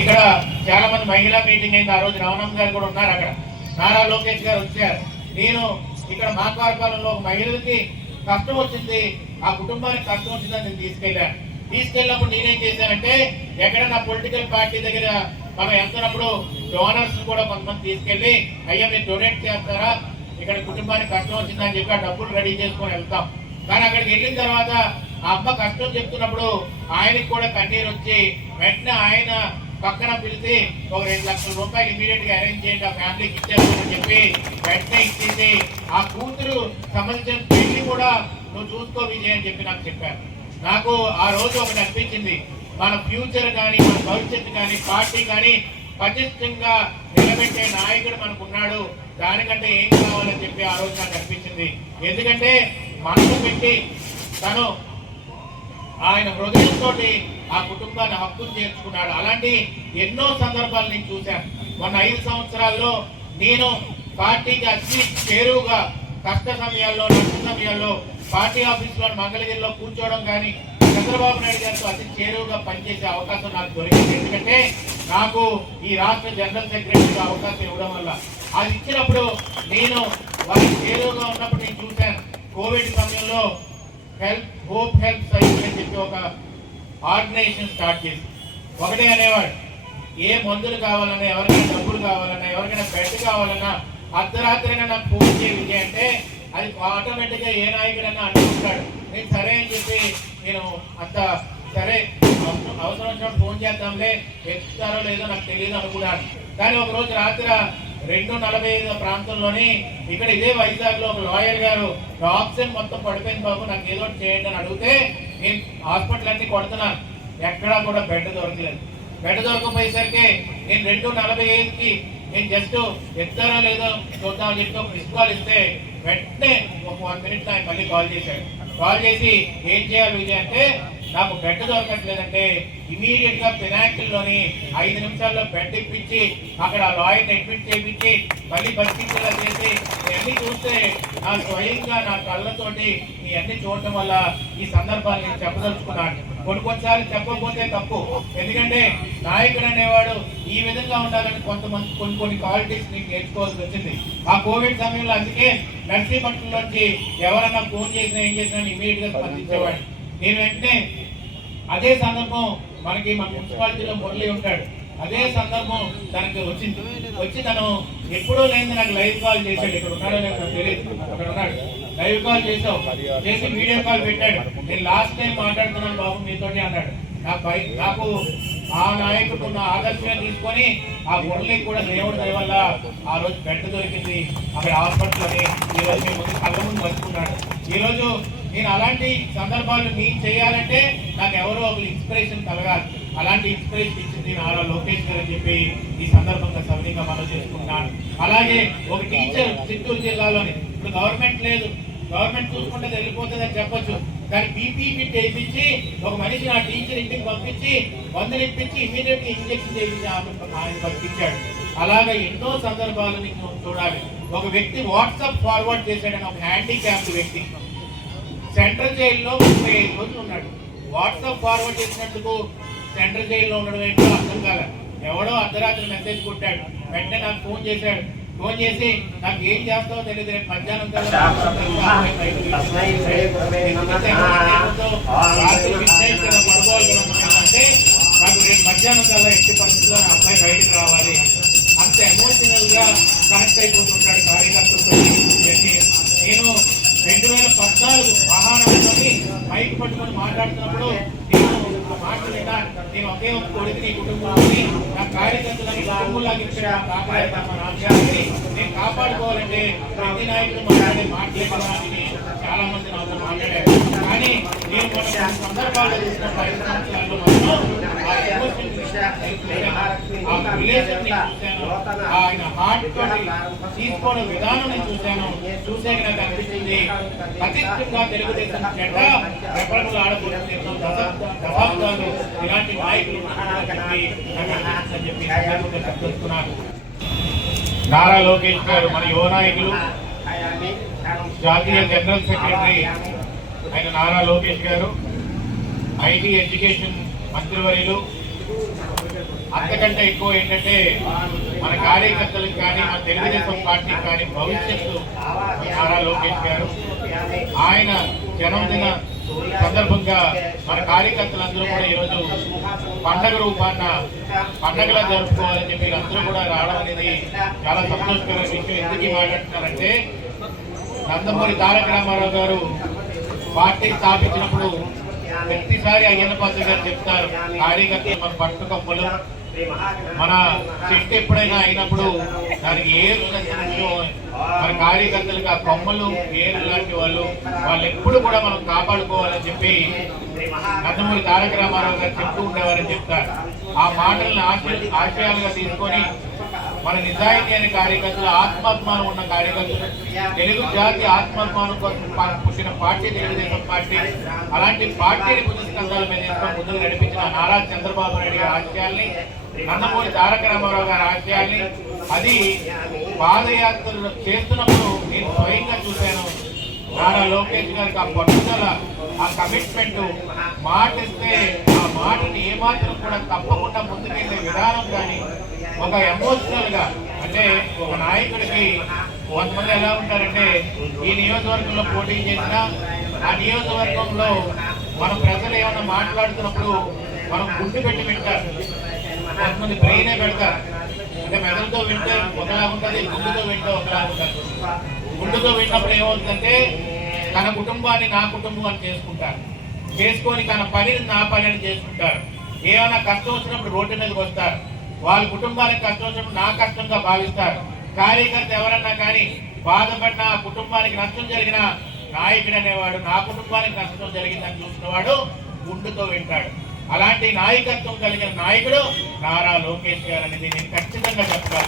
ఇక్కడ చాలా మంది మహిళా మీటింగ్ అయింది. ఆ రోజు రమణమ్మ గారు కూడా ఉన్నారు. అక్కడ నారా లోకేష్ గారు వచ్చారు. నేను ఇక్కడ మాకారపాలెంలో ఒక మహిళలకి కష్టం వచ్చింది, ఆ కుటుంబానికి కష్టం వచ్చిందని నేను తీసుకెళ్ళినప్పుడు నేనేం చేశానంటే, ఎక్కడన్నా పొలిటికల్ పార్టీ దగ్గర మనం వెళ్తున్నప్పుడు డోనర్స్ కూడా కొంతమంది తీసుకెళ్ళి, అయ్యా మీరు డొనేట్ చేస్తారా, ఇక్కడ కుటుంబానికి కష్టం వచ్చిందని చెప్పి ఆ డబ్బులు రెడీ చేసుకొని వెళ్తాం. కానీ అక్కడికి వెళ్ళిన తర్వాత ఆ అమ్మ కష్టం చెప్తున్నప్పుడు ఆయనకి కూడా కన్నీరు వచ్చి వెంటనే ఆయన పక్కన పిలిచి ఒక 2 లక్షల రూపాయలు ఇమీడియట్ గా అరేంజ్ చేయండి, ఆ ఫ్యామిలీకి ఇచ్చేస్తామని చెప్పి వెంటనే ఇచ్చేసి ఆ కూతురు సంబంధించిన పెళ్లి కూడా నువ్వు చూసుకో విజయ్ అని చెప్పి నాకు చెప్పారు. నాకు ఆ రోజు ఒకటి అనిపించింది, మన ఫ్యూచర్ కానీ మన భవిష్యత్తు కానీ పార్టీ కానీ పటిష్టంగా నిలబెట్టే నాయకుడు మనకున్నాడు, దానికంటే ఏం కావాలని చెప్పి ఆ రోజు నాకు అనిపించింది. ఎందుకంటే మనసు పెట్టి తను ఆయన హృదయంతో ఆ కుటుంబాన్ని హక్కును చేర్చుకున్నాడు. అలాంటి ఎన్నో సందర్భాలు నేను చూశాను. మొన్న 5 సంవత్సరాల్లో నేను పార్టీకి అతి చేరువుగా కష్ట సమయాల్లో నష్ట సమయాల్లో పార్టీ ఆఫీసులో మంగళగిరిలో కూర్చోవడం కానీ చంద్రబాబు నాయుడు గారితో అతి చేరువుగా పనిచేసే అవకాశం నాకు దొరికింది. ఎందుకంటే నాకు ఈ రాష్ట్ర జనరల్ సెక్రటరీగా అవకాశం ఇవ్వడం వల్ల అది ఇచ్చినప్పుడు నేను వారికి చేరువుగా ఉన్నప్పుడు నేను చూశాను. కోవిడ్ సమయంలో హోప్ హెల్ప్ సైకిల్ అని చెప్పి ఒక ఆర్గనైజేషన్ స్టార్ట్ చేసి ఒకటే అనేవాడు, ఏ మందులు కావాలన్నా, ఎవరికైనా డబ్బులు కావాలన్నా, ఎవరికైనా బెడ్ కావాలన్నా అర్ధరాత్రైనా నాకు ఫోన్ చేయ విజయ్ అంటే అది ఆటోమేటిక్గా ఏ నాయకుడైనా అనుకుంటాడు. నేను సరే అని చెప్పి నేను అంత సరే అవసరం వచ్చినప్పుడు ఫోన్ చేద్దాంలే, ఎత్తుతారో లేదో నాకు తెలియదు అనుకున్నాను. కానీ ఒకరోజు రాత్రి 2:45 ప్రాంతంలోని ఇక్కడ ఇదే వైజాగ్ లో ఒక లాయర్ గారు ఆక్సిజన్ మొత్తం పడిపోయింది బాబు, నాకు ఏదో చేయండి అని అడిగితే నేను హాస్పిటల్ అన్ని కొడుతున్నాను, ఎక్కడా కూడా బెడ్ దొరకలేదు. బెడ్ దొరకపోయేసరికి నేను 2:45కి నేను జస్ట్ ఎత్తారో లేదో చూద్దామని చెప్పి ఒక మిస్ కాల్ ఇస్తే వెంటనే ఒక 1 మినిట్ ఆయన మళ్ళీ కాల్ చేశాడు. కాల్ చేసి ఏం చేయాలి విజయ్ అంటే, నాకు బెడ్ దొరకట్లేదంటే ఇమీడియట్ గా పినాకిల్లోని 5 నిమిషాల్లో బెడ్ ఇప్పించి అక్కడ లాయర్ని అడ్మిట్ చేయించి మళ్ళీ బతికించేలా చేసి ఇవన్నీ చూస్తే నా స్వయంగా నా కళ్ళతోటి ఇవన్నీ చూడటం వల్ల ఈ సందర్భాన్ని నేను చెప్పదలుచుకున్నాను. కొన్నిసార్లు చెప్పకపోతే తప్పు, ఎందుకంటే నాయకుడు అనేవాడు ఈ విధంగా ఉండాలని కొంతమంది కొన్ని క్వాలిటీస్ నీకు నేర్చుకోవాల్సి వచ్చింది ఆ కోవిడ్ సమయంలో. అందుకే నర్సీపట్నంలోంచి ఎవరన్నా ఫోన్ చేసినా ఏం చేసినా ఇమీడియట్ గా స్పందించేవాడు. నేను వెంటనే అదే సందర్భం మనకి మన మున్సిపాలిటీలో మురళి ఉంటాడు, అదే సందర్భం తనకి వచ్చింది. వచ్చి తను ఎప్పుడూ లేని నాకు లైవ్ కాల్ చేశాడు. ఇక్కడ ఉన్నాడో లేదో తెలియదు, అక్కడ ఉన్నాడు. లైవ్ కాల్ చేసి వీడియో కాల్ పెట్టాడు. నేను లాస్ట్ టైం మాట్లాడుతున్నాను బాబు మీతోటి అన్నాడు. నాకు ఆ నాయకుడు ఉన్న ఆదర్శంగా తీసుకొని ఆ మురళి కూడా దేవుడి దయ వల్ల ఆ రోజు బెడ్ దొరికింది అక్కడ హాస్పిటల్లోని. ఈ రోజు మీ ముందు కళ్ళ ముందు బతుకున్నాడు. ఈ రోజు నేను అలాంటి సందర్భాలు నేను చేయాలంటే నాకు ఎవరో ఒక ఇన్స్పిరేషన్ కలగాలి. అలాంటి ఇన్స్పిరేషన్ ఇచ్చింది నారా లోకేష్ గారు అని చెప్పి ఈ సందర్భంగా సవినీయంగా మనం చేసుకుంటున్నాను. అలాగే ఒక టీచర్ చిత్తూరు జిల్లాలోని, ఇప్పుడు గవర్నమెంట్ లేదు, గవర్నమెంట్ చూసుకుంటే వెళ్ళిపోతుందని చెప్పొచ్చు, కానీ పీపీ కిట్ వేయించి ఒక మనిషి ఆ టీచర్ ఇంటికి పంపించి మందులు ఇప్పించి ఇమీడియట్ గా ఇంజక్షన్ చేయించి ఆయన పంపించాడు. అలాగే ఎన్నో సందర్భాలని చూడాలి. ఒక వ్యక్తి వాట్సాప్ ఫార్వర్డ్ చేశాడని, ఒక హ్యాండిక్యాప్డ్ వ్యక్తి సెంట్రల్ జైల్లో 35 రోజులు ఉన్నాడు. వాట్సాప్ ఫార్వర్డ్ చేసినందుకు సెంట్రల్ జైల్లో ఉండడం ఏంటో అర్థం కాలే. ఎవడో అర్ధరాత్రి మెసేజ్ కొట్టాడు, వెంటనే నాకు ఫోన్ చేశాడు. ఫోన్ చేసి నాకు ఏం చేస్తావో తెలియదు, రేపు మధ్యాహ్నం అంటే నాకు రేపు మధ్యాహ్నం కల్లా ఎట్టి పరిస్థితుల్లో నా అబ్బాయి బయటకు రావాలి. అంత ఎమోషనల్ గా కనెక్ట్ అయిపోతుంటాడు కార్యకర్తలతో. నేను 2014 మహానగరంలోని మైక్ పట్టుకొని మాట్లాడుతున్నప్పుడు నేను ఒకే ఒక కొడుకుని కుటుంబాన్ని నా కార్యకర్తలని కుటుంబంలాగా నేను కాపాడుకోవాలంటే ప్రతి నాయకుడు మాట్లాడడానికి చాలా మంది నాతో మాట్లాడారు. కానీ నేను కొన్ని సందర్భాల్లో చూసిన 5 సంవత్సరాల్లో ఆయన హార్ట్ తోటి తీసుకోవడం విధానం నేను చూశాక నాకు అనిపిస్తుంది, పటిష్టంగా తెలుగుదేశం జెండా రెపరెపలు ఆడబోతుంది. దశాబ్దాలు ఇలాంటి నాయకులు చెప్తున్నాను. నారా లోకేష్ గారు మన యువ నాయకులు, జాతీయ జనరల్ సెక్రటరీ ఆయన నారా లోకేష్ గారు, ఐటీ ఎడ్యుకేషన్ మంత్రివర్యులు అంతకంటే ఎక్కువ ఏంటంటే మన కార్యకర్తలకు కానీ మన తెలుగుదేశం పార్టీకి కానీ భవిష్యత్తు నారా లోకేష్ గారు. ఆయన జన్మదిన సందర్భంగా మన కార్యకర్తలందరూ కూడా ఈరోజు పండగ రూపాన పండగలా జరుపుకోవాలని చెప్పి అందరూ కూడా రావడం అనేది చాలా సంతోషకరమైన విషయం. ఎందుకు మాట్లాడుతున్నారంటే నందమూరి తారక రామారావు గారు పార్టీ స్థాపించినప్పుడు ప్రతిసారి అయ్యన్న పాత్ర గారు చెప్తారు, కార్యకర్తలు మన పట్టు కమ్మలు, మన చెట్టు ఎప్పుడైనా అయినప్పుడు దానికి ఏరు మన కార్యకర్తలకు ఆ కొమ్మలు ఏరు లాంటి వాళ్ళు ఎప్పుడు కూడా మనం కాపాడుకోవాలని చెప్పి నందమూరి తారక రామారావు గారు చెప్తూ ఉండేవారని చెప్తారు. ఆ మాటలను ఆశయాలుగా తీసుకొని మన నిజాయితీ అనే కార్యకర్తలు, ఆత్మాభిమానం ఉన్న కార్యకర్తలు, తెలుగు జాతి ఆత్మాభిమానం కోసం పుట్టిన పార్టీ తెలుగుదేశం పార్టీ. అలాంటి పార్టీని పుస్తకాల మీద ముందుకు నడిపించిన నారా చంద్రబాబు నాయుడు గారి ఆశయాల్ని, నందమూరి తారక రామారావు గారి ఆశయాల్ని, అది పాదయాత్రలు చేస్తున్నప్పుడు నేను స్వయంగా చూశాను. నారా లోకేష్ గారికి ఆ పట్టుదల, ఆ కమిట్మెంట్, మాట ఇస్తే ఆ మాటని ఏమాత్రం కూడా తప్పకుండా ముందుకెళ్ళే విధానం కానీ ఒక ఎమోషనల్ గా, అంటే ఒక నాయకుడికి కొంతమంది ఎలా ఉంటారంటే ఈ నియోజకవర్గంలో పోటీ చేసినా ఆ నియోజకవర్గంలో మన ప్రజలు ఏమైనా మాట్లాడుతున్నప్పుడు మనం గుండు పెట్టి వింటారు, కొంతమంది బ్రెయినే పెడతారు. అంటే మెదడుతో వింటే ఒకలా ఉంటుంది, గుండుతో వింటే ఒకలా ఉంటుంది. గుండుతో విన్నప్పుడు ఏమవుతుందంటే తన కుటుంబాన్ని నా కుటుంబం అని చేసుకుంటారు, చేసుకొని తన పనిని నా పని అని చేసుకుంటారు. ఏమైనా కష్టం వచ్చినప్పుడు రోడ్డు మీదకి వస్తారు, వాళ్ళ కుటుంబానికి కష్టం వచ్చినప్పుడు నా కష్టంగా భావిస్తారు. కార్యకర్త ఎవరన్నా కానీ బాధపడిన కుటుంబానికి నష్టం జరిగిన నాయకుడు అనేవాడు నా కుటుంబానికి నష్టం జరిగిందని చూసినవాడు గుండుతో వింటాడు. అలాంటి నాయకత్వం కలిగిన నాయకుడు నారా లోకేష్ గారు అనేది నేను ఖచ్చితంగా చెప్తాను.